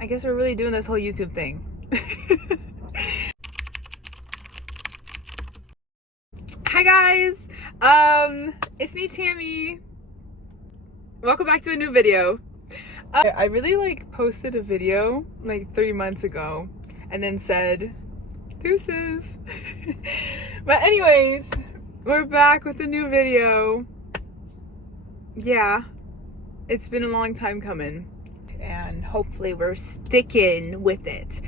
I guess we're really doing this whole YouTube thing. Hi guys, it's me, Tammy. Welcome back to a new video. I really posted a video 3 months ago and then said deuces. But anyways, we're back with a new video. Yeah, it's been a long time coming and hopefully we're sticking with it.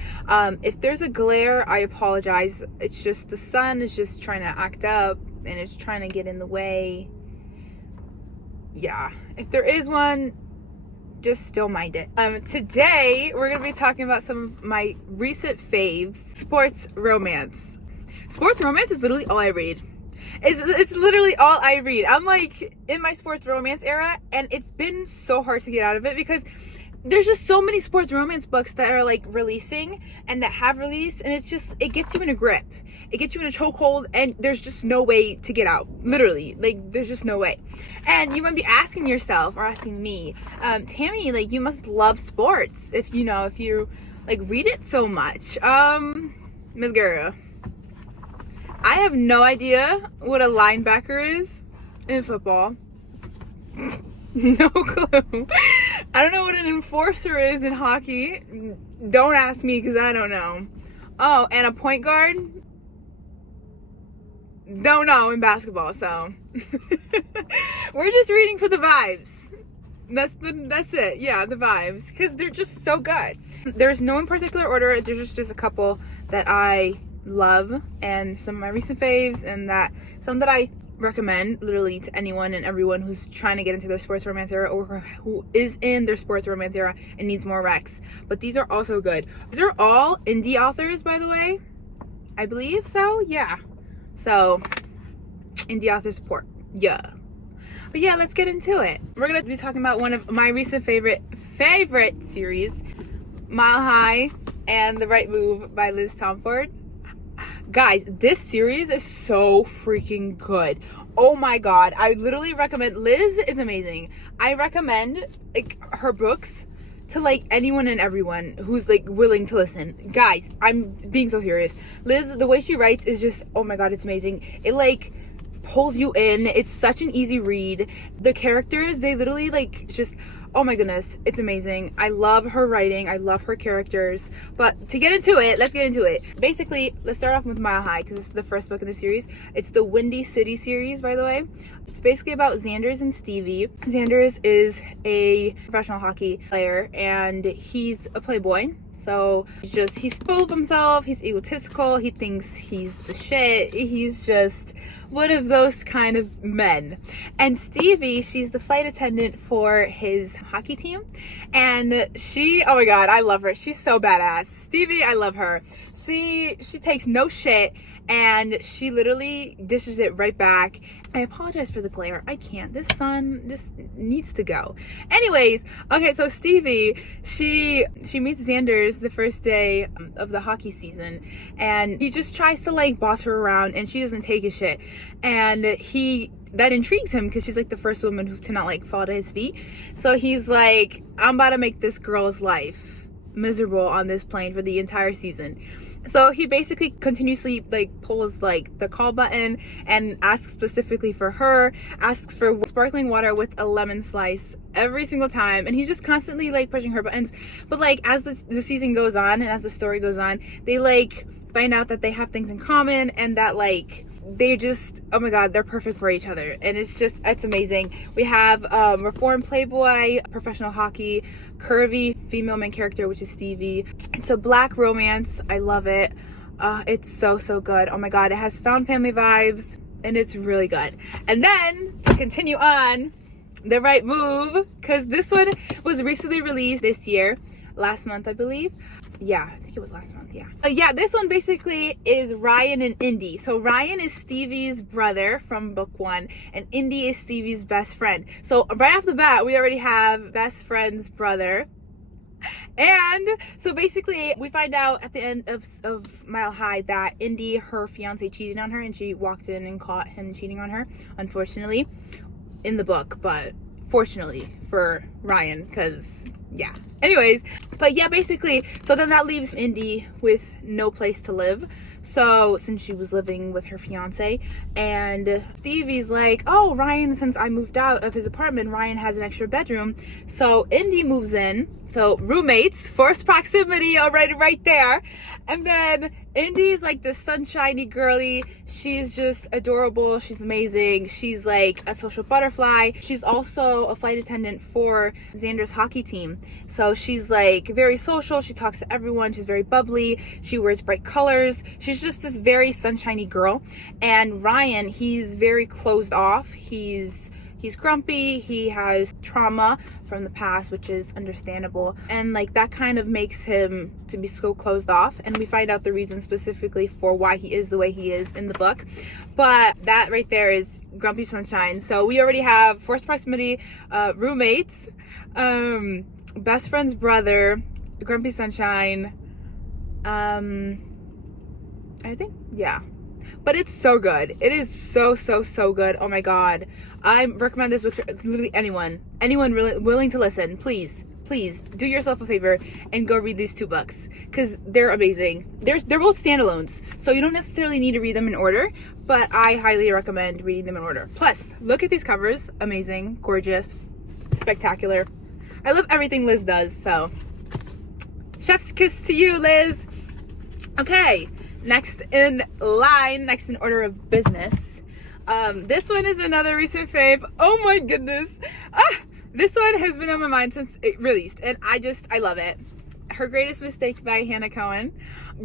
If there's a glare, I apologize. It's just the sun is just trying to act up and it's trying to get in the way. Yeah, if there is one, just don't mind it. Today we're gonna be talking about some of my recent faves. Sports romance. Sports romance is literally all I read. It's literally all I read. I'm in my sports romance era, and it's been so hard to get out of it because there's just so many sports romance books that are releasing and that have released, and it gets you in a grip. It gets you in a chokehold, and there's just no way to get out. Literally, there's just no way. And you might be asking yourself or asking me, Tammy, you must love sports if you read it so much. Miss Girl, I have no idea what a linebacker is in football. No clue. I don't know what an enforcer is in hockey. Don't ask me because I don't know. Oh, and a point guard? Don't know in basketball, so we're just reading for the vibes. That's it. Yeah, the vibes, because they're just so good. There's no in particular order. There's just a couple that I love and some of my recent faves, and some that I recommend literally to anyone and everyone who's trying to get into their sports romance era or who is in their sports romance era and needs more recs. But these are also good. These are all indie authors, by the way. I believe so. Yeah. So indie author support. Yeah. But yeah, let's get into it. We're gonna be talking about one of my recent favorite series, Mile High and The Right Move by Liz Tomford. Guys, this series is so freaking good. Oh my god, I literally recommend. Liz is amazing. I recommend her books to anyone and everyone who's willing to listen. Guys, I'm being so serious. Liz, the way she writes is just, oh my god, it's amazing. It pulls you in. It's such an easy read. The characters, they literally just, oh my goodness, it's amazing. I love her writing. I love her characters. But to get into it, let's get into it. Basically, let's start off with Mile High because this is the first book in the series. It's the Windy City series, by the way. It's basically about Xanders and Stevie. Xanders is a professional hockey player and he's a playboy. So he's full of himself, he's egotistical, he thinks he's the shit, he's just one of those kind of men. And Stevie, she's the flight attendant for his hockey team, and she, oh my god, I love her. She's so badass. Stevie, I love her. She takes no shit, and she literally dishes it right back. I apologize for the glare. I can't. This sun, this needs to go. Anyways, okay, so Stevie, she meets Xanders the first day of the hockey season, and he just tries to boss her around, and she doesn't take his shit. And that intrigues him because she's the first woman to not fall to his feet. So he's I'm about to make this girl's life miserable on this plane for the entire season. So he basically continuously pulls the call button and asks specifically for her, asks for sparkling water with a lemon slice every single time, and he's just constantly pushing her buttons. But as the season goes on and as the story goes on, they find out that they have things in common and that they just, oh my god, they're perfect for each other. And it's amazing. We have reformed playboy, professional hockey, curvy female main character, which is Stevie. It's a black romance. I love it. It's so good. Oh my god, it has found family vibes and it's really good. And then to continue on, The Right Move, because this one was recently released this year, last month I believe. Yeah, I think it was last month, yeah. Yeah, this one basically is Ryan and Indy. So Ryan is Stevie's brother from book 1, and Indy is Stevie's best friend. So right off the bat, we already have best friend's brother. And so basically, we find out at the end of Mile High that Indy, her fiance, cheated on her, and she walked in and caught him cheating on her, unfortunately, in the book, but fortunately for Ryan, because yeah. Anyways, but yeah, basically, so then that leaves Indy with no place to live. So since she was living with her fiance, and Stevie's like, oh, Ryan, since I moved out of his apartment, Ryan has an extra bedroom. So Indy moves in. So roommates, forced proximity already right there. And then Indy's like this sunshiny girly. She's just adorable. She's amazing. She's like a social butterfly. She's also a flight attendant for Xander's hockey team. So she's like very social. She talks to everyone. She's very bubbly. She wears bright colors. She's just this very sunshiny girl. And Ryan, he's very closed off. He's grumpy. He has trauma from the past, which is understandable, and like that kind of makes him to be so closed off, and we find out the reason specifically for why he is the way he is in the book. But that right there is grumpy sunshine. So we already have forced proximity, roommates, best friend's brother, grumpy sunshine, I think, yeah. But it's so good. It is so good. Oh my god. I recommend this book to literally anyone really willing to listen. Please do yourself a favor and go read these two books, because they're amazing. They're both standalones, so you don't necessarily need to read them in order, but I highly recommend reading them in order. Plus, look at these covers. Amazing, gorgeous, spectacular. I love everything Liz does, so chef's kiss to you, Liz. Okay, next in line, next in order of business. This one is another recent fave. Oh my goodness. This one has been on my mind since it released, and I love it. Her Greatest Mistake by Hannah Cohen.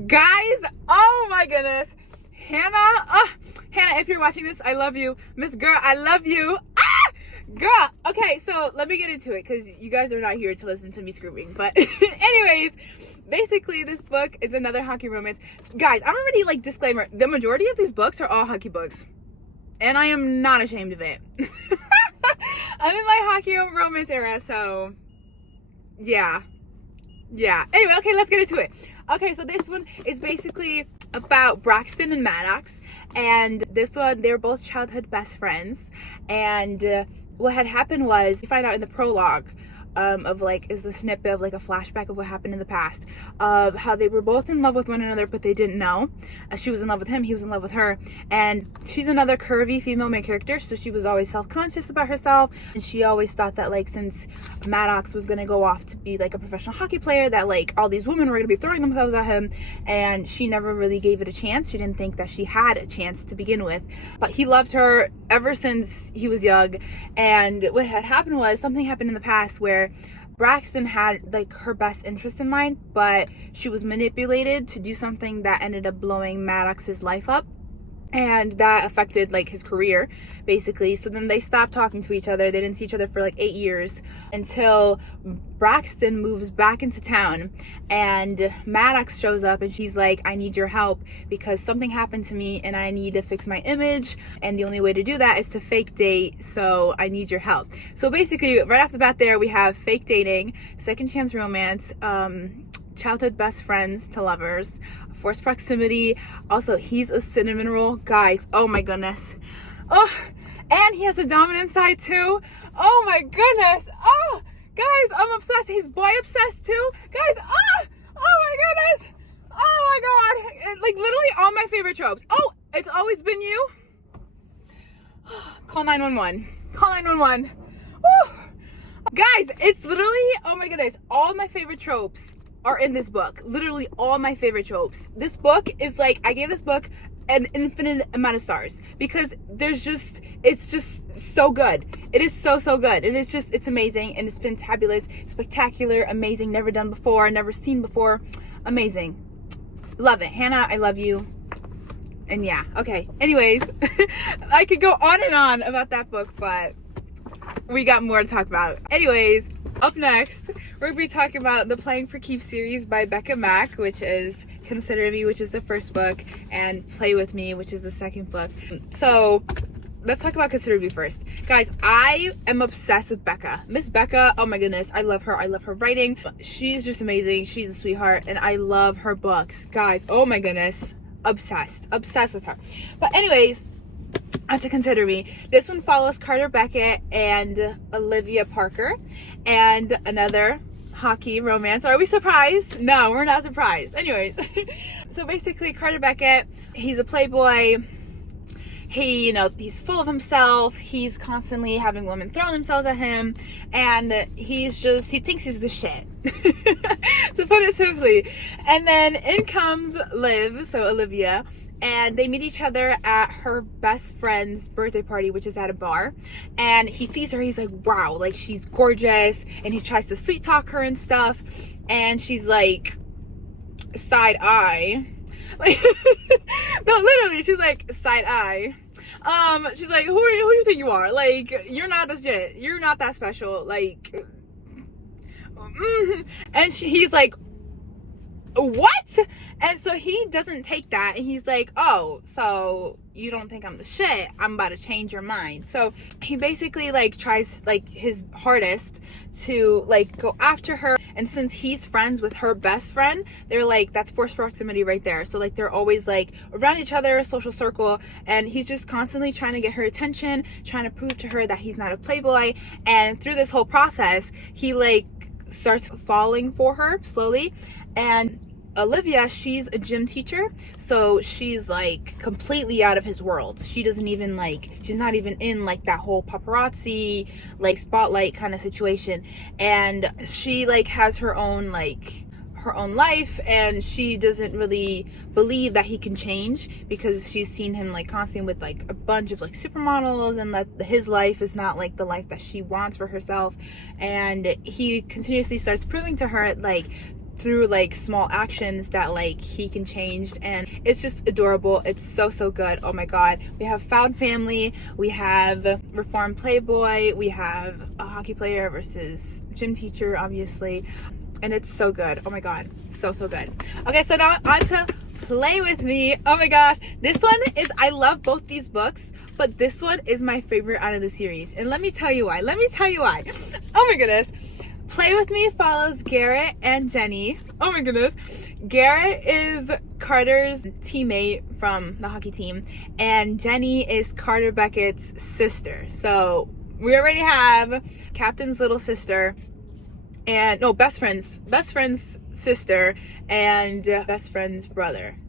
Guys, oh my goodness. Hannah, if you're watching this, I love you. Miss Girl, I love you. Girl. Okay, so let me get into it, because you guys are not here to listen to me screaming. But anyways, basically this book is another hockey romance. Guys, I'm already like disclaimer, the majority of these books are all hockey books, and I am not ashamed of it. I'm in my hockey romance era, so yeah. Anyway, okay, let's get into it. Okay, so this one is basically about Braxton and Maddox, and this one, they're both childhood best friends. And what had happened was, you find out in the prologue of like, is a snippet of like a flashback of what happened in the past, of how they were both in love with one another, but they didn't know. She was in love with him, he was in love with her, and she's another curvy female main character, so she was always self-conscious about herself, and she always thought that like, since Maddox was gonna go off to be like a professional hockey player, that like all these women were gonna be throwing themselves at him, and she never really gave it a chance. She didn't think that she had a chance to begin with, but he loved her ever since he was young. And what had happened was, something happened in the past where Braxton had like her best interest in mind, but she was manipulated to do something that ended up blowing Maddox's life up, and that affected like his career basically. So then they stopped talking to each other. They didn't see each other for like 8 years, until Braxton moves back into town, and Maddox shows up, and she's like, I need your help because something happened to me and I need to fix my image, and the only way to do that is to fake date, so I need your help. So basically right off the bat there, we have fake dating, second chance romance, childhood best friends to lovers, forced proximity. Also, he's a cinnamon roll. Guys, oh my goodness. Oh, and he has a dominant side too. Oh my goodness. Oh, guys, I'm obsessed. He's boy obsessed too. Guys, oh my goodness. Oh my god. Like literally all my favorite tropes. Oh, it's always been you. Call 911. Call 911. Woo. Guys, it's literally, oh my goodness, all my favorite tropes are in this book. Literally all my favorite tropes. This book is like, I gave this book an infinite amount of stars, because it's just so good. It is so good. It is just, it's amazing, and it's fantabulous, spectacular, amazing, never done before, never seen before. Amazing. Love it. Hannah, I love you. And yeah, okay. Anyways, I could go on and on about that book, but we got more to talk about. Anyways, up next, we're going to be talking about the Playing for Keeps series by Becca Mack, which is Consider Me, which is the first book, and Play With Me, which is the second book. So let's talk about Consider Me first. Guys, I am obsessed with Becca. Miss Becca, oh my goodness, I love her. I love her writing. She's just amazing. She's a sweetheart, and I love her books. Guys, oh my goodness, obsessed with her. But anyways, on to Consider Me. This one follows Carter Beckett and Olivia Parker, and another hockey romance. Are we surprised? No, we're not surprised. Anyways, so basically Carter Beckett, he's a playboy. He, he's full of himself. He's constantly having women throw themselves at him, and he thinks he's the shit. To put it simply. And then in comes Liv, so Olivia, and they meet each other at her best friend's birthday party, which is at a bar. And he sees her, he's like, wow, like, she's gorgeous, and he tries to sweet talk her and stuff, and she's like, side eye. Like, no, literally, she's like, side eye. She's like, who do you think you are? Like, you're not the shit. You're not that special. Like, and he's like, what? And so he doesn't take that, and he's like, oh, so you don't think I'm the shit? I'm about to change your mind. So he basically like tries like his hardest to like go after her, and since he's friends with her best friend, they're like, that's forced proximity right there. So like they're always like around each other, social circle, and he's just constantly trying to get her attention, trying to prove to her that he's not a playboy. And through this whole process, he like starts falling for her slowly. And Olivia, she's a gym teacher, so she's like completely out of his world. She doesn't even like, she's not even in like that whole paparazzi like spotlight kind of situation, and she like has her own life, and she doesn't really believe that he can change because she's seen him like constantly with like a bunch of like supermodels, and that his life is not like the life that she wants for herself. And he continuously starts proving to her like through like small actions that like he can change, and it's just adorable. It's so good. Oh my god. We have found family, we have reformed playboy, we have a hockey player versus gym teacher, obviously, and it's so good. Oh my god, so good. Okay, so now on to Play With Me. Oh my gosh, this one is, I love both these books, but this one is my favorite out of the series, and let me tell you why. Oh my goodness. Play With Me follows Garrett and Jenny. Oh my goodness. Garrett is Carter's teammate from the hockey team, and Jenny is Carter Beckett's sister. So we already have Captain's little sister, and no, best friend's sister, and best friend's brother.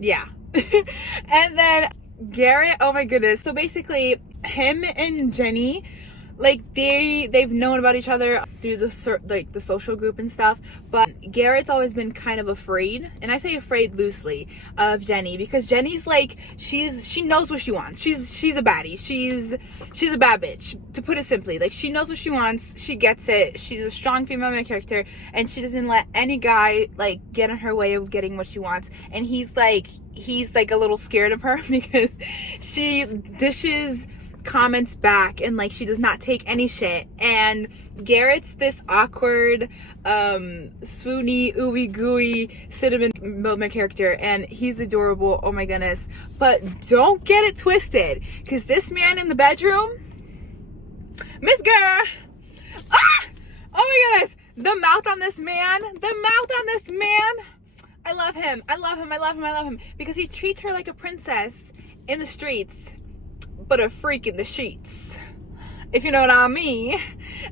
Yeah. And then Garrett, oh my goodness. So basically him and Jenny, like they've known about each other through the social group and stuff, but Garrett's always been kind of afraid, and I say afraid loosely, of Jenny, because Jenny's like, she knows what she wants. She's a baddie. She's a bad bitch, to put it simply. Like, she knows what she wants, she gets it, she's a strong female main character, and she doesn't let any guy like get in her way of getting what she wants. And he's like a little scared of her because she dishes comments back, and like she does not take any shit. And Garrett's this awkward swoony ooey gooey cinnamon milkman character, and he's adorable. Oh my goodness. But don't get it twisted, because this man in the bedroom, Miss Girl, oh my goodness, the mouth on this man, I love him because he treats her like a princess in the streets, but a freak in the sheets, if you know what I mean.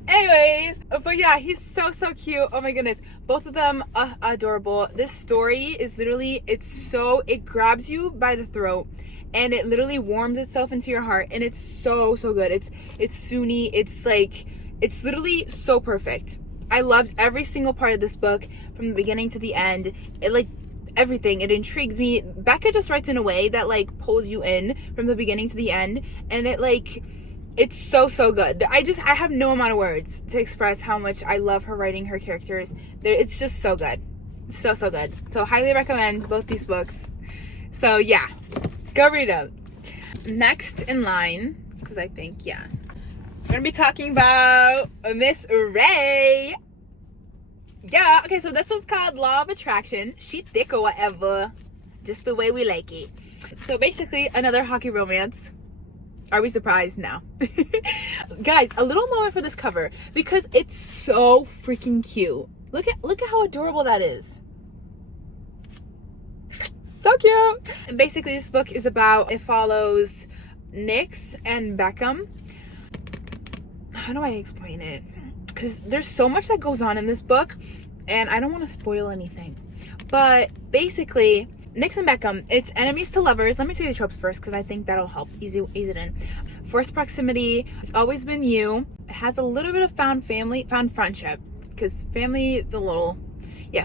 Anyways, but yeah, he's so cute. Oh my goodness, both of them are adorable. This story is literally, it grabs you by the throat, and it literally warms itself into your heart, and it's so good. It's Sunni, it's literally so perfect. I loved every single part of this book from the beginning to the end. It like everything, it intrigues me. Becca just writes in a way that like pulls you in from the beginning to the end, and it's so good. I have no amount of words to express how much I love her writing, her characters. It's just so good, so good. So highly recommend both these books. So yeah, go read them. Next in line, because I think, yeah, we're gonna be talking about Miss Ray. Yeah, okay, so this one's called Law of Attraction. She thick or whatever, just the way we like it. So basically, another hockey romance. Are we surprised? No. Guys, a little moment for this cover, because it's so freaking cute. Look at how adorable that is. So cute. And basically, this book is about, it follows Nix and Beckham. How do I explain it? because there's so much that goes on in this book, and I don't want to spoil anything. But basically, Nix and Beckham, it's enemies to lovers. Let me say the tropes first, because I think that'll help ease it in. Forced proximity, it's always been you. It has a little bit of found friendship, because family is a little,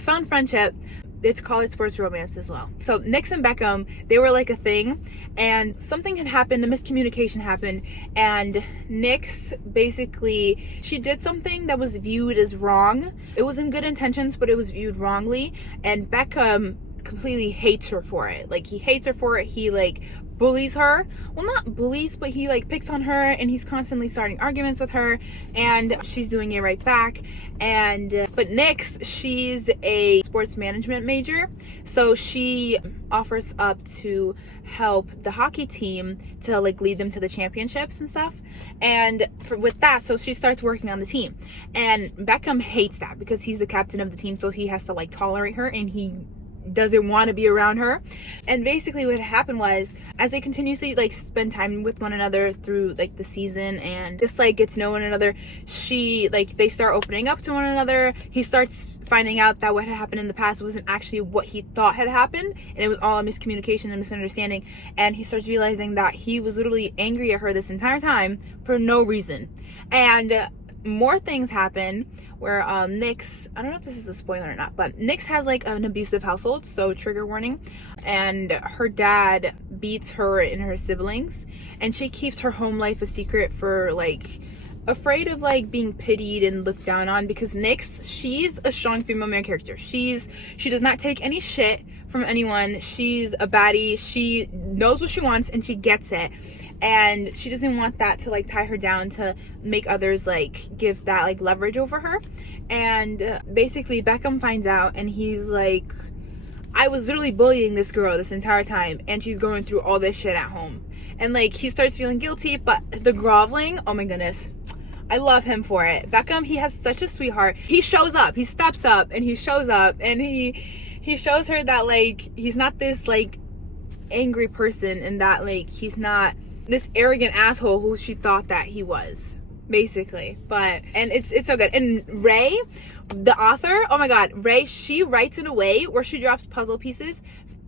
found friendship. It's called sports romance as well. So Nix and Beckham, they were like a thing, and something had happened, a miscommunication happened, and Nix basically, she did something that was viewed as wrong. It was in good intentions, but it was viewed wrongly, and Beckham completely hates her for it. Like, he hates her for it. He like bullies her. Well, not bullies, but he like picks on her, and he's constantly starting arguments with her, and she's doing it right back. And but Nix, she's a sports management major, so she offers up to help the hockey team to like lead them to the championships and stuff. And with that, so she starts working on the team, and Beckham hates that because he's the captain of the team, so he has to like tolerate her, and he doesn't want to be around her. And basically what happened was, as they continuously like spend time with one another through like the season and just like get to know one another, they start opening up to one another. He starts finding out that what had happened in the past wasn't actually what he thought had happened, and it was all a miscommunication and misunderstanding. And he starts realizing that he was literally angry at her this entire time for no reason. And more things happen where Nix, I don't know if this is a spoiler or not, but Nix has like an abusive household, so trigger warning, and her dad beats her and her siblings, and she keeps her home life a secret for like afraid of like being pitied and looked down on, because Nix, she's a strong female main character. She does not take any shit from anyone. She's a baddie. She knows what she wants and she gets it. And she doesn't want that to like tie her down, to make others like give that like leverage over her. And basically Beckham finds out, and he's like, I was literally bullying this girl this entire time, and she's going through all this shit at home. And like, he starts feeling guilty, but the groveling, oh my goodness, I love him for it. Beckham, he has such a sweetheart. He shows up, he steps up, and he shows up, and he shows her that like, he's not this like angry person, and that like, he's not this arrogant asshole who she thought that he was, basically. And it's so good. And Ray, the author, oh my god, Ray, she writes in a way where she drops puzzle pieces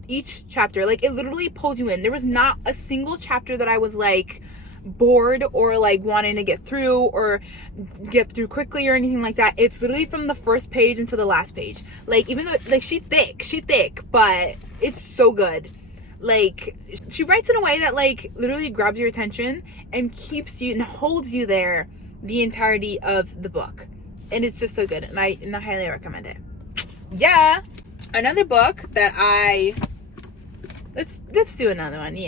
each chapter. Like, it literally pulls you in. There was not a single chapter that I was like bored or like wanting to get through quickly or anything like that. It's literally from the first page into the last page. Like, even though like she thick, but it's so good. Like, she writes in a way that like literally grabs your attention and keeps you and holds you there the entirety of the book, and it's just so good, and I highly recommend it. Yeah, another book that let's do another one,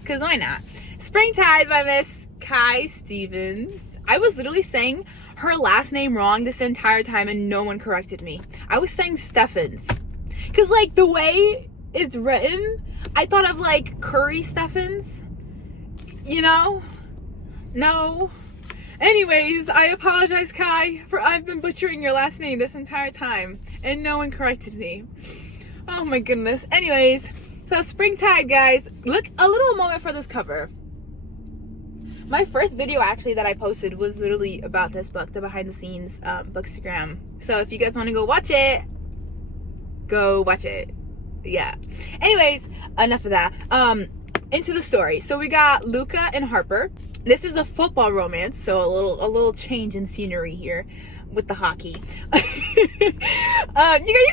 because why not? Springtide by Miss Kai Stevens. I was literally saying her last name wrong this entire time, and no one corrected me. I was saying Steffens, because like the way it's written, I thought of like Curry Steffens, you know? No. Anyways, I apologize, Kai, for I've been butchering your last name this entire time, and no one corrected me. Oh my goodness. Anyways, so Springtide, guys. Look, a little moment for this cover. My first video actually that I posted was literally about this book, the behind the scenes bookstagram. So if you guys want to go watch it, go watch it. Yeah. Anyways, enough of that. Into the story. So we got Luca and Harper. This is a football romance, so a little change in scenery here with the hockey. You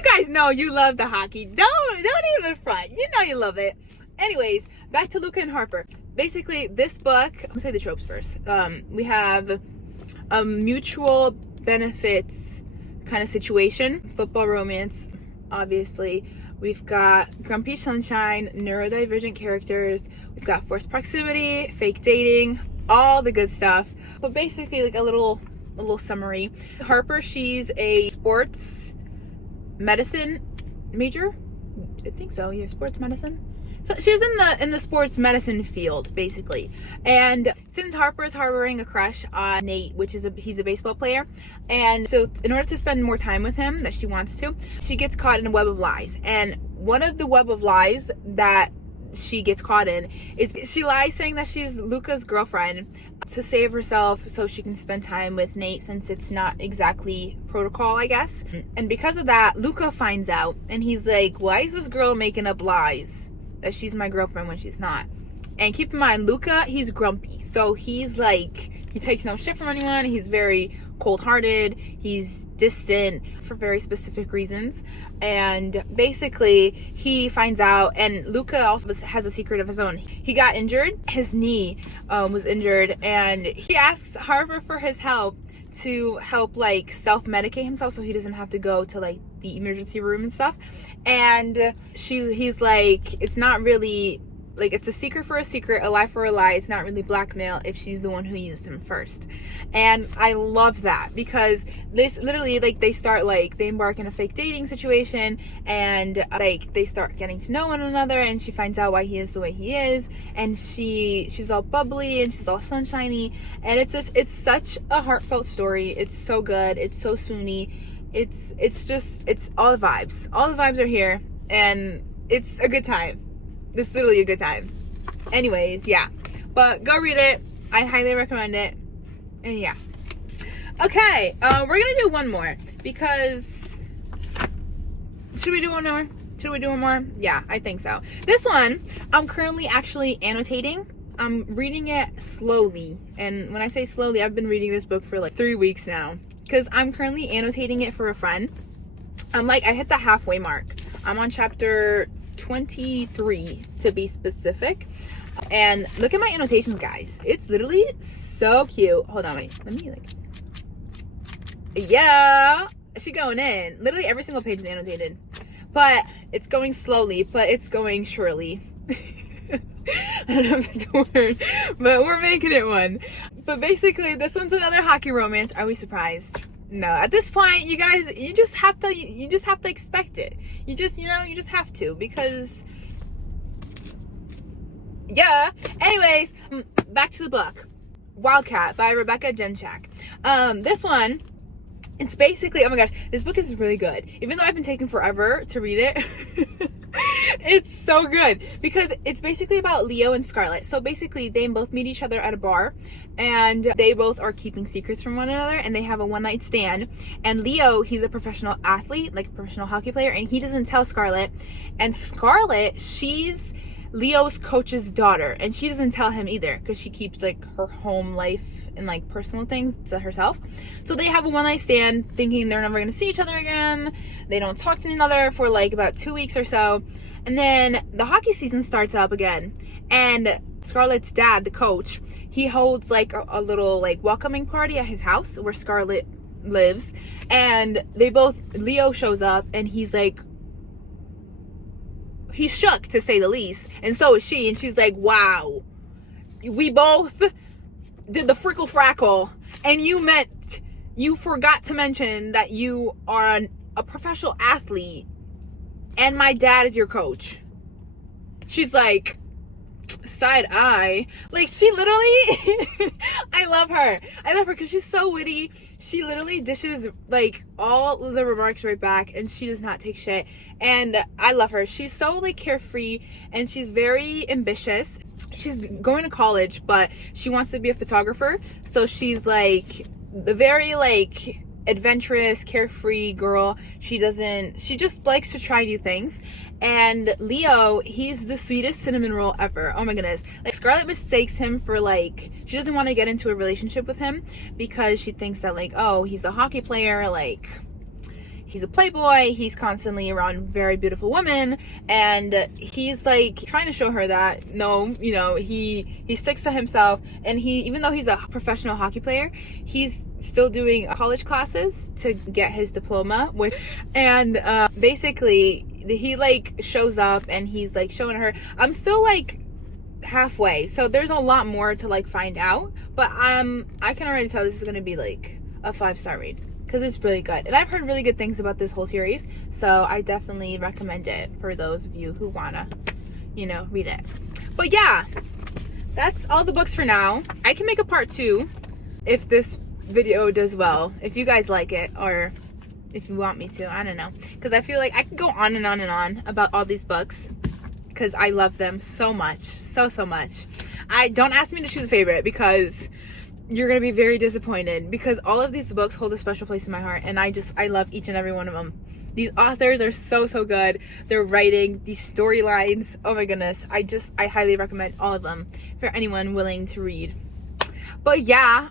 guys know you love the hockey. Don't even front. You know you love it. Anyways, back to Luca and Harper. Basically, this book, I'm gonna say the tropes first. We have a mutual benefits kind of situation, football romance, obviously. We've got grumpy sunshine, neurodivergent characters. We've got forced proximity, fake dating, all the good stuff. But basically, like a little summary. Harper, she's a sports medicine major. I think so. Yeah, sports medicine. So she's in the sports medicine field, basically. And since Harper is harboring a crush on Nate, he's a baseball player, and so in order to spend more time with him that she wants to, she gets caught in a web of lies. And one of the web of lies that she gets caught in is she lies saying that she's Luca's girlfriend to save herself so she can spend time with Nate, since it's not exactly protocol, I guess. And because of that, Luca finds out and he's like, why is this girl making up lies that she's my girlfriend when she's not? And keep in mind, Luca, he's grumpy, so he's like, he takes no shit from anyone. He's very cold-hearted, he's distant for very specific reasons. And basically he finds out, and Luca also has a secret of his own. He got injured, his knee was injured, and he asks Harper for his help to help like self-medicate himself so he doesn't have to go to like the emergency room and stuff. And he's like, it's not really like, it's a secret for a secret, a lie for a lie. It's not really blackmail if she's the one who used him first. And I love that, because this literally, like, they start, like, they embark in a fake dating situation, and like they start getting to know one another, and she finds out why he is the way he is, and she's all bubbly and she's all sunshiny, and it's such a heartfelt story. It's so good, it's so swoony, it's all the vibes. All the vibes are here, and it's a good time. It's literally a good time. Anyways, yeah. But go read it. I highly recommend it. And yeah. Okay, we're gonna do one more, because should we do one more? Should we do one more? Yeah, I think so. This one, I'm currently actually annotating. I'm reading it slowly. And when I say slowly, I've been reading this book for like 3 weeks now, because I'm currently annotating it for a friend. I hit the halfway mark. I'm on chapter 23 to be specific, and look at my annotations, guys. It's literally so cute. Hold on, wait, let me like, yeah, she going in. Literally every single page is annotated, but it's going slowly, but it's going surely. I don't know if it's a word, but we're making it one. But basically, this one's another hockey romance. Are we surprised? No, at this point, you guys, you just have to expect it. You just have to, because yeah. Anyways, back to the book. Wildcat by Rebecca Genchak. This one, it's basically, oh my gosh, this book is really good. Even though I've been taking forever to read it, it's so good, because it's basically about Leo and Scarlett. So basically, they both meet each other at a bar, and they both are keeping secrets from one another, and they have a one-night stand. And Leo, he's a professional athlete, like a professional hockey player, and he doesn't tell Scarlett. And Scarlett, she's Leo's coach's daughter, and she doesn't tell him either, because she keeps like her home life and like personal things to herself. So they have a one-night stand, thinking they're never going to see each other again. They don't talk to one another for like about 2 weeks or so. And then the hockey season starts up again, and Scarlett's dad, the coach, he holds like a little like welcoming party at his house where Scarlett lives. And Leo shows up, and he's like, he's shook, to say the least, and so is she. And she's like, wow, we both did the frickle frackle, and you forgot to mention that you are a professional athlete, and my dad is your coach. She's like, side eye. Like, she literally I love her because she's so witty. She literally dishes like all the remarks right back, and she does not take shit. And I love her. She's so like carefree, and she's very ambitious. She's going to college, but she wants to be a photographer. So she's like the very like adventurous, carefree girl. She just likes to try new things. And Leo, he's the sweetest cinnamon roll ever. Oh my goodness. Like, Scarlett mistakes him for like, she doesn't want to get into a relationship with him because she thinks that like, oh, he's a hockey player, like he's a playboy, he's constantly around very beautiful women, and he's like trying to show her that no, you know, he sticks to himself. And even though he's a professional hockey player, he's still doing college classes to get his diploma with. And basically he like shows up, and he's like showing her, I'm still like halfway, so there's a lot more to like find out, but I can already tell this is gonna be like a 5-star read, because it's really good. And I've heard really good things about this whole series, so I definitely recommend it for those of you who wanna, you know, read it. But yeah, that's all the books for now. I can make a part 2 if this video does well, if you guys like it, or if you want me to. I don't know, because I feel like I could go on and on and on about all these books. because I love them so much, so much. I don't ask me to choose a favorite, because you're gonna be very disappointed, because all of these books hold a special place in my heart, and I love each and every one of them. These authors are so good. They're writing these storylines, oh my goodness. I highly recommend all of them for anyone willing to read. But yeah,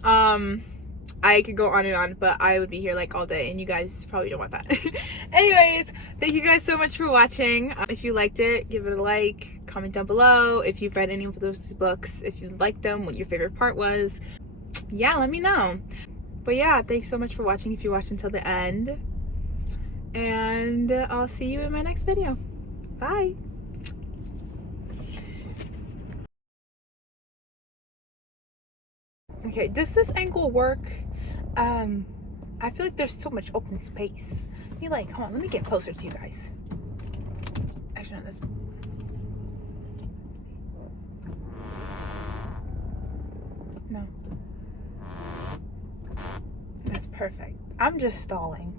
I could go on and on, but I would be here like all day, and you guys probably don't want that. Anyways, thank you guys so much for watching. If you liked it, give it a like, comment down below if you've read any of those books, if you liked them, what your favorite part was. Yeah, let me know. But yeah, thanks so much for watching if you watched until the end, and I'll see you in my next video. Bye. Okay, does this angle work? I feel like there's so much open space. Be like, hold on, let me get closer to you guys. Actually, no, this. No. That's perfect. I'm just stalling.